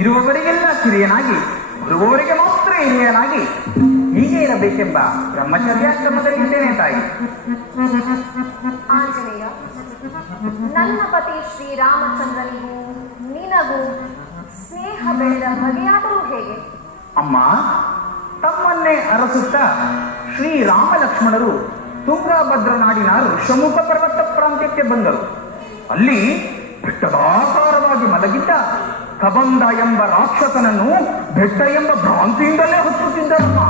ಇರುವವರಿಗೆಲ್ಲ ಕಿರಿಯನಾಗಿ ಬರುವವರಿಗೆ ಮಾತ್ರ ಹಿರಿಯನಾಗಿ ಹೀಗೆ ಇರಬೇಕೆಂಬ ಬ್ರಹ್ಮಚರ್ಯಾಶ್ರಮದಲ್ಲಿದ್ದೇನೆ ತಾಯಿ. ಆಂಜನೇಯ, ನನ್ನ ಪತಿ ಶ್ರೀರಾಮಚಂದ್ರನಿಗೂ ನಿನಗೂ ಸ್ನೇಹ ಬೆಳೆದ ಬಗೆಯಾದರೂ ಹೇಗೆ? ಅಮ್ಮ, ತಮ್ಮನ್ನೇ ಅರಸುತ್ತಾ ಶ್ರೀರಾಮ ಲಕ್ಷ್ಮಣರು ತುಂಗಭದ್ರ ನಾಡಿನ ಋಷಮುಖ ಪರ್ವತ ಪ್ರಾಂತ್ಯಕ್ಕೆ ಬಂದರು. ಅಲ್ಲಿ ಬೆಟ್ಟದಾಕಾರವಾಗಿ ಮಲಗಿದ್ದ ಕಬಂದ ಎಂಬ ರಾಕ್ಷಸನನ್ನು ಬೆಟ್ಟ ಎಂಬ ಭ್ರಾಂತಿಯಿಂದಲೇ ಹೊತ್ತುತ್ತಿದ್ದರಮ್ಮ.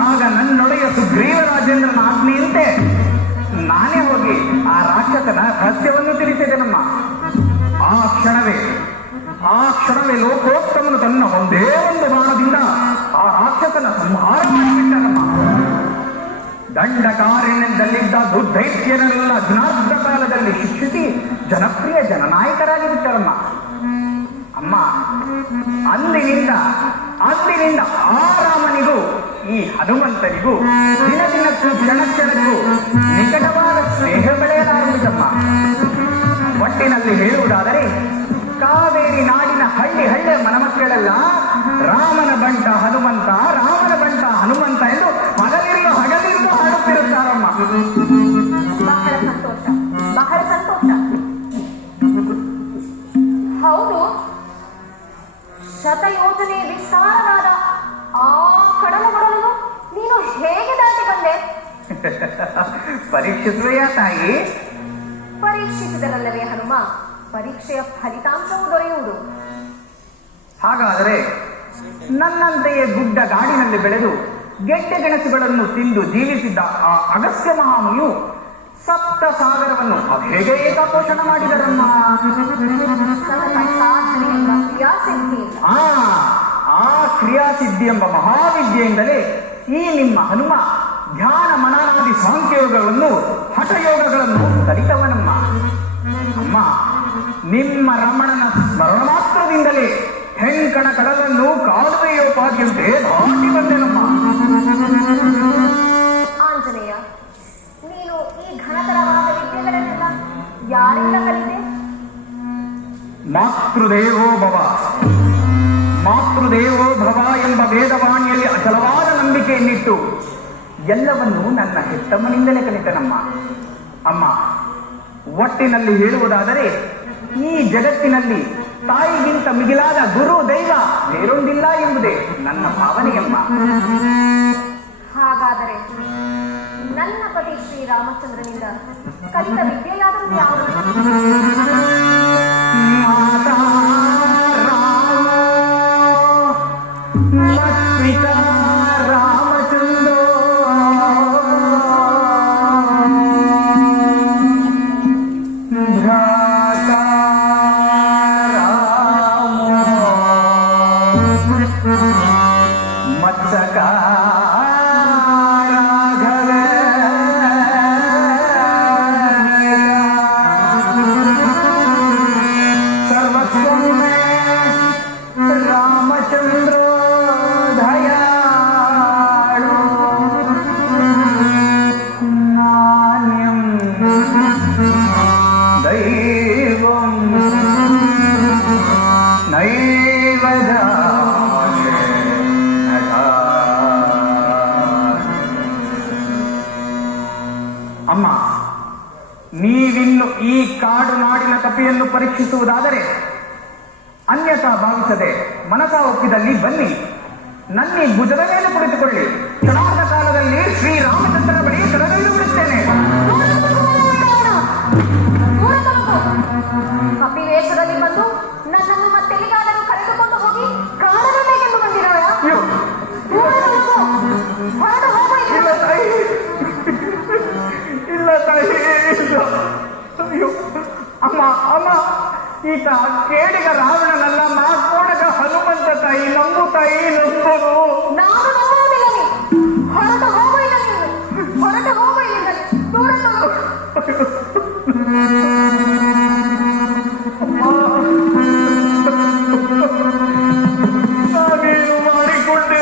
ಆಗ ನನ್ನೊಡೆಯ ಸುಗ್ರೀವರಾಜೇಂದ್ರನ ಆಜ್ಞೆಯಂತೆ ನಾನೇ ಹೋಗಿ ಆ ರಾಕ್ಷಸನ ರಹಸ್ಯವನ್ನು ತಿಳಿಸಿದೆನಮ್ಮ. ಆ ಕ್ಷಣವೇ ಲೋಕೋತ್ತಮನು ತನ್ನ ಒಂದೇ ಒಂದು ಬಾಣದಿಂದ ಆ ರಾಕ್ಷಸನ ಸಂಹಾರ ಮಾಡಿಬಿಟ್ಟನಮ್ಮ. ದಂಡಕಾರಣ್ಯದಲ್ಲಿದ್ದ ದುರ್ದೈತ್ಯರನ್ನೆಲ್ಲ ದಿನಾರ್ಧ ಕಾಲದಲ್ಲಿ ಶಿಕ್ಷಿಸಿ ಜನಪ್ರಿಯ ಜನನಾಯಕರಾಗಿ ಬಿಟ್ಟರಮ್ಮ. ಅಮ್ಮ, ಅಂದಿನಿಂದ ಆ ರಾಮನಿಗೂ ಈ ಹನುಮಂತನಿಗೂ ದಿನಕ್ಕೂ ಕ್ಷಣಕ್ಕೂ ನಿಕಟವಾದ ಸ್ನೇಹ ಬೆಳೆಯಲಾರಂಭಿಸಮ್ಮ. ಒಟ್ಟಿನಲ್ಲಿ ಹೇಳುವುದಾದರೆ ಕಾವೇರಿ ನಾಡಿನ ಹಳ್ಳಿ ಮನಮಕ್ಕಳೆಲ್ಲ ರಾಮನ ಬಂಟ ಹನುಮಂತ ಎಂದು ಹಗಲಿರುಳು ಹಾಡುತ್ತಿರುತ್ತಾರಮ್ಮ. ಬಹಳ ಸಂತೋಷ. ಹೌದು, ಶತಯೋಜನೆ ವಿಸ್ತಾರವಾದ ಆ ಕಡಲುಗಳನ್ನು ನೀನು ಹೇಗೆ ದಾಟಿ ಬಂದೆ? ಪರೀಕ್ಷಿಸುವೆಯಾ ತಾಯಿ? ಪರೀಕ್ಷಿಸಿದರಲ್ಲವೇ ಹನುಮ ಪರೀಕ್ಷೆಯ ಫಲಿತಾಂಶವು ದೊರೆಯುವುದು. ಹಾಗಾದರೆ ನನ್ನಂತೆಯೇ ಗುಡ್ಡ ಗಾಡಿನಲ್ಲಿ ಬೆಳೆದು ಗೆಡ್ಡೆ ಗೆಣಸುಗಳನ್ನು ತಿಂದು ಜೀವಿಸಿದ್ದ ಆ ಅಗಸ್ತ್ಯ ಮಹಾಮುನಿಯು ಸಪ್ತ ಸಾಗರವನ್ನು ಹೇಗೆ ಏಕಪೋಷಣ ಮಾಡಿದರಮ್ಮ? ಆ ಕ್ರಿಯಾಸಿದ್ಧಿ ಎಂಬ ಮಹಾವಿದ್ಯೆಯಿಂದಲೇ ಈ ನಿಮ್ಮ ಹನುಮ ಧ್ಯಾನ ಮನನಾದಿ ಸಾಂಖ್ಯಯೋಗಗಳನ್ನು ಹಠಯೋಗಗಳನ್ನು ಕಲಿತವನಮ್ಮ. ಅಮ್ಮ, ನಿಮ್ಮ ರಮಣನ ಸ್ಮರಣ ಮಾತ್ರದಿಂದಲೇ ಹೆಣ್ಕಣ ಕಡಲನ್ನು ಕಾಲುವೆಯೋಪಾದಿಯಂತೆ ದಾಟಿ ಬಂದೆನಮ್ಮ. ಆಂಜನೇಯ, ನೀನು ಈ ಘನತರವಾದ ವಿದ್ಯೆಗಳನ್ನೆಲ್ಲ ಯಾರಿಂದ ಕಲಿತೆ? ಮಾತೃದೇವೋ ಭವ ಎಂಬ ವೇದವಾಣಿಯಲ್ಲಿ ಅಚಲವಾದ ನಂಬಿಕೆಯನ್ನಿಟ್ಟು ಎಲ್ಲವನ್ನೂ ನನ್ನ ಹೆತ್ತಮ್ಮನಿಂದಲೇ ಕಲಿತನಮ್ಮ. ಅಮ್ಮ, ಒಟ್ಟಿನಲ್ಲಿ ಹೇಳುವುದಾದರೆ ಈ ಜಗತ್ತಿನಲ್ಲಿ ತಾಯಿಗಿಂತ ಮಿಗಿಲಾದ ಗುರು ದೈವ ಬೇರೊಂದಿಲ್ಲ ಎಂಬುದೇ ನನ್ನ ಭಾವನೆಯಮ್ಮ. ಹಾಗಾದರೆ ನನ್ನ ಪತಿ ಶ್ರೀರಾಮಚಂದ್ರನಿಂದ ಕಲಿತ ವಿದ್ಯೆಯಾದರೂ ಯಾವುದು? ಅಮ್ಮ, ನೀವಿನ್ನು ಈ ಕಾಡು ನಾಡಿನ ಕಪಿಯನ್ನು ಪರೀಕ್ಷಿಸುವುದಾದರೆ ಅನ್ಯತಾ ಭಾವಿಸದೆ ಮನಸ ಒಪ್ಪಿದಲ್ಲಿ ಬನ್ನಿ, ನನ್ನಿ ಭುಜದ ಮೇಲೆ ಕುಳಿತುಕೊಳ್ಳಿ. ಕ್ಷಣಾರ್ಧ ಕಾಲದಲ್ಲಿ ಶ್ರೀರಾಮಚಂದ್ರನ ಬಳಿ ಕರೆದೊಯ್ದು ಬಿಡುತ್ತೇನೆ. ಕಪಿವೇಶದಲ್ಲಿ ಬಂದು ನನ್ನನ್ನು ಮತ್ತೆಲ್ಲಿಗಾದರೂ ಕರೆದುಕೊಂಡು ಹೋಗಿ ಕಾಡಬೇಕೆಂದು ಬಂದಿರೋಣ? ಇಲ್ಲ ತಾಯಿ, ಅಯ್ಯೋ ಅಮ್ಮ, ಈತ ಕೇಡಿಗ ರಾವಣನಲ್ಲ, ಮಾಕೋಣಗ ಹನುಮಂತ ತಾಯಿ. ನಂಬು ತಾಯಿ, ನಂಬುದು. ನಾನು ನಂಬುವುದಿಲ್ಲ. ಹೊರಟು ಹೋಗು ಇಲ್ಲ, ನೀನು ಹೊರಟು ಹೋಗು ಇಲ್ಲ, ದೂರ ನಾನೇನು ಮಾಡಿಕೊಂಡೆ?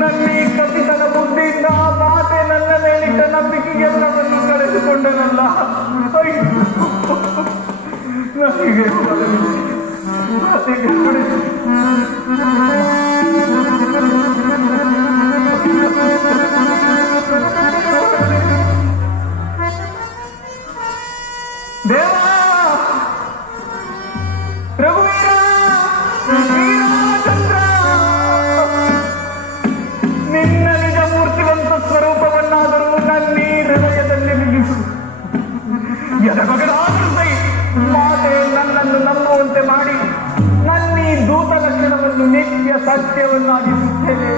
ನನ್ನ ಈ ಕಪಿತನ ಬುದ್ಧಿಯಿಂದ ಆ ಮಾತೆ ನನ್ನ ಮೇಲಿಟ್ಟ ನಂಬಿಕೆ ಎಲ್ಲವನ್ನು ಕಳೆದುಕೊಂಡನಲ್ಲ. ನನಗೆ ದೇವಾ ರಘುವೀರ ಶ್ರೀರಾಮಚಂದ್ರ ನಿನ್ನ ನಿಜ ಮೂರ್ತಿವಂತ ಸ್ವರೂಪವನ್ನಾದರೂ ನನ್ನೀ ಹೃದಯದಲ್ಲಿ ನಿಲ್ಲಿಸು. ಎಡಬಗದಾದರೂ ಸೈ ಮಾತೆ ನನ್ನನ್ನು ನಂಬುವಂತೆ ಮಾಡಿ ನನ್ನೀ ದೂತ ಲಕ್ಷಣವನ್ನು ನಿತ್ಯ ಸತ್ಯವನ್ನಾಗಿಸುತ್ತೇನೆ.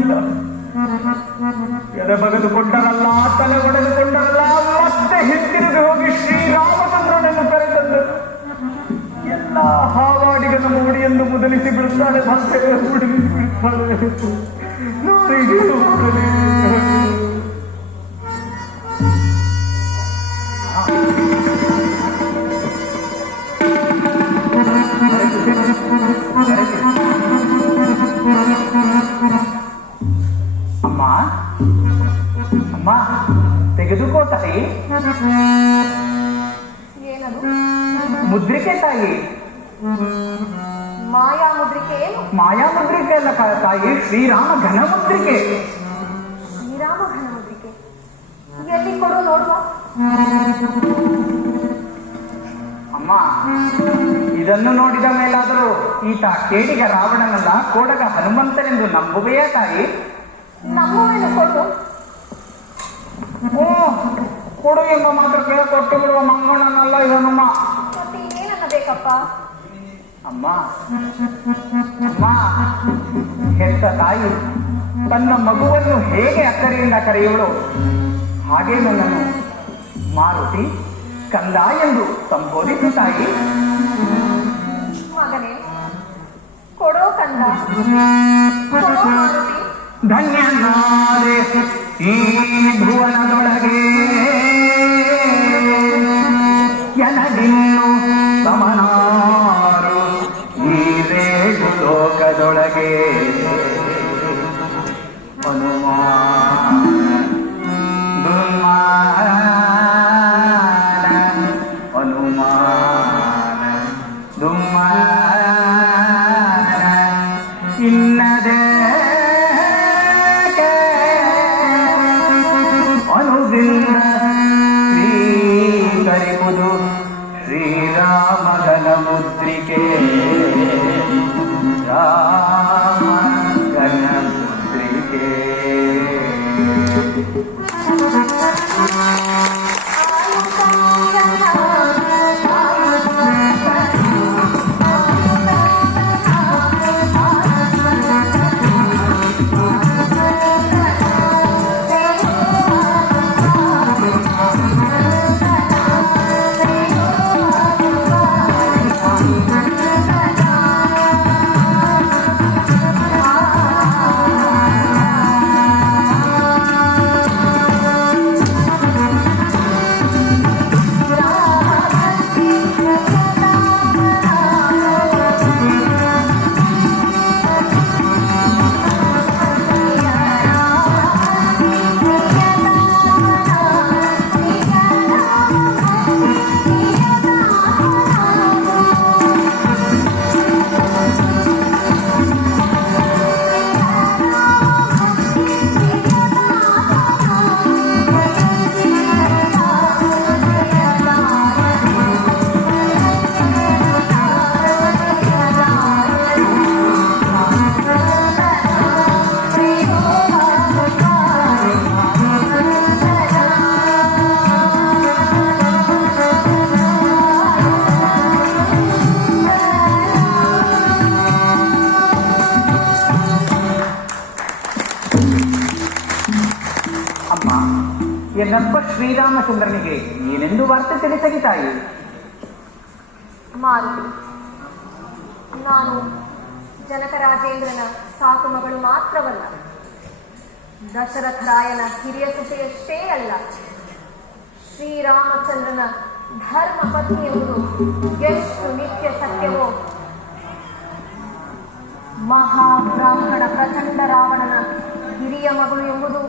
ಇಲ್ಲ, ಎಡಬಗದುಕೊಂಡರಲ್ಲ, ತಲೆ ಒಡೆದುಕೊಂಡರಲ್ಲ, ಮತ್ತೆ ಹಿಂತಿರುಗಿ ಹೋಗಿ ಶ್ರೀರಾಮಚಂದ್ರನನ್ನು ಕರೆತಂದು ಎಲ್ಲ ಹಾವಾಡಿಗನ ಮೂಡಿಯನ್ನು ಮುದಲಿಸಿ ಬಿಡುತ್ತಾಳೆ. ಮತ್ತೆ ಮುಡಿಲಿಸಿ ಬಿಡುತ್ತಾಳೆ. ನೋಡಿಗೆ ಅಮ್ಮ ಅಮ್ಮ ತೆಗೆದುಕೋ ತಾಯಿ. ಏನದು? ಮುದ್ರಿಕೆ ತಾಯಿ. ಮಾಯಾ ಮುದ್ರಿಕೆ ಏನು? ಮಾಯಾ ಮುದ್ರಿಕೆ ಅಲ್ಲ ತಾಯಿ, ಶ್ರೀರಾಮ ಘನ ಮುದ್ರಿಕೆ. ಶ್ರೀರಾಮ ಘನ ಮುದ್ರಿಕೆ ಎಲ್ಲಿ ಕೊಡು ನೋಡುವ. ಅಮ್ಮ, ಇದನ್ನು ನೋಡಿದ ಮೇಲಾದರೂ ಈತ ಕೇಡಿಗ ರಾವಣನಲ್ಲ, ಕೋಡಗ ಹನುಮಂತನೆಂದು ನಂಬುವೆಯೇ ತಾಯಿ? ನಮ್ಮವನು ಕೊಡು. ಕೊಡು ಎಂಬ ಮಾತ್ರ ಕೇಳ ಕೊಟ್ಟು ಬಿಡುವ ಮಂಗಣ್ಣನಲ್ಲ ಇವನಮ್ಮ. ಮತ್ತೆ ಇನ್ನೇನನ್ನ ಬೇಕಪ್ಪ? ಅಮ್ಮ ಅಮ್ಮ, ಹೆತ್ತ ತಾಯಿ ತನ್ನ ಮಗುವನ್ನು ಹೇಗೆ ಅಕ್ಕರೆಯಿಂದ ಕರೆಯುವಳು ಹಾಗೆ ನನ್ನನ್ನು ಮಾರುತಿ ಕಂದ ಎಂದು ಸಂಬೋಧಿಸು ತಾಯಿ. ಮಗನೇ, ಕೊಡೋ ಕಂದ, ಕೊಡೋ ಮಾರುತಿ. ಧನ್ಯನಾದೆ ಈ ಭುವನದೊಳಗೆ ಎನಗಿನ್ನು ಸಮನಾರು ಈ ರೇಣು ಲೋಕದೊಳಗೆ. ಹನುಮಾನ ದುರ್ಮಾನ ಹನುಮಾನ ದುರ್ಮಾನ ಇನ್ನದೇ ಸ್ವೀಕರಿಸುವುದು ಶ್ರೀರಾಮಗನ ಮುದ್ರಿಕೆ. ರಾಮಗನ ಮುದ್ರಿಕೆ. ಎನ್ನಪ್ಪ ಶ್ರೀರಾಮಚಂದ್ರನಿಗೆ ಏನೆಂದು ವಾರ್ತೆ ತಿಳಿಸಲಿ ತಾಯಿ? ಮಾರುತಿ, ನಾನು ಜನಕರಾಜೇಂದ್ರನ ಸಾಕು ಮಗಳು ಮಾತ್ರವಲ್ಲ, ದಶರಥರಾಯನ ಹಿರಿಯ ಸುತೆಯಷ್ಟೇ ಅಲ್ಲ, ಶ್ರೀರಾಮಚಂದ್ರನ ಧರ್ಮ ಪತ್ನಿ ಎಂಬುದು ಎಷ್ಟು ನಿತ್ಯ ಸತ್ಯವೋ, ಮಹಾಬ್ರಾಹ್ಮಣ ಪ್ರಚಂಡ ರಾವಣನ ಹಿರಿಯ ಮಗಳು ಎಂಬುದು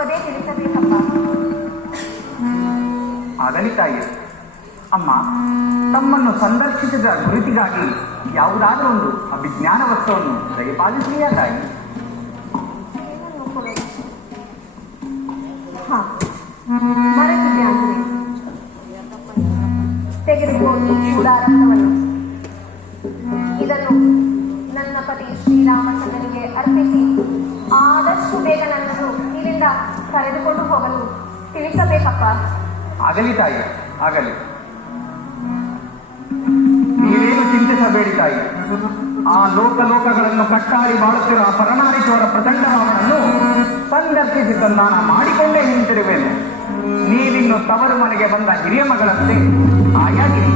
ತಪ್ಪದೇ ತಿಳಿಸಬೇಕಪ್ಪ. ಆಗಲಿ ತಾಯಿ. ಅಮ್ಮ, ತಮ್ಮನ್ನು ಸಂದರ್ಶಿಸಿದ ಗುರುತಿಗಾಗಿ ಯಾವುದಾದ್ರೂ ಒಂದು ಅಭಿಜ್ಞಾನ ವಸ್ತುವನ್ನು ದಯಪಾಲಿಸಲಿಯಾ ತಾಯಿ? ಏನನ್ನು ಕೊಡೋದು? ಹಾ, ಮರೆತಿದ್ದೆ ಅಂದ್ರೆ ತೆಗೆದುಕೊಂಡು ಚೂಡಾರತ್ನವನ್ನು. ಇದನ್ನು ನನ್ನ ಪತಿ ಶ್ರೀರಾಮಚಂದ್ರನಿಗೆ ಅರ್ಪಿಸಿ ಆದಷ್ಟು ಬೇಗ ನನ್ನನ್ನು ಇಲ್ಲಿಂದ ಕರೆದುಕೊಂಡು ಹೋಗಲು ತಿಳಿಸಬೇಕಪ್ಪ. ಆಗಲಿ ತಾಯಿ, ಆಗಲಿ. ನೀವೇನು ಚಿಂತಿಸಬೇಡಿ ತಾಯಿ. ಆ ಲೋಕಗಳನ್ನು ಕಟ್ಟಾಡಿ ಬಾಳುತ್ತಿರುವ ಪರಮಾರೀಶ್ವರ ಪ್ರಚಂಡ ರಾಮನನ್ನು ಸಂದರ್ಶಿಸಿ ಸಂಧಾನ ಮಾಡಿಕೊಂಡೇ ನಿಂತಿರುವೆನು. ನೀವಿನ್ನು ತವರು ಮನೆಗೆ ಬಂದ ಹಿರಿಯ ಮಗಳಂತೆ ಆಯಾಗಿರಿ.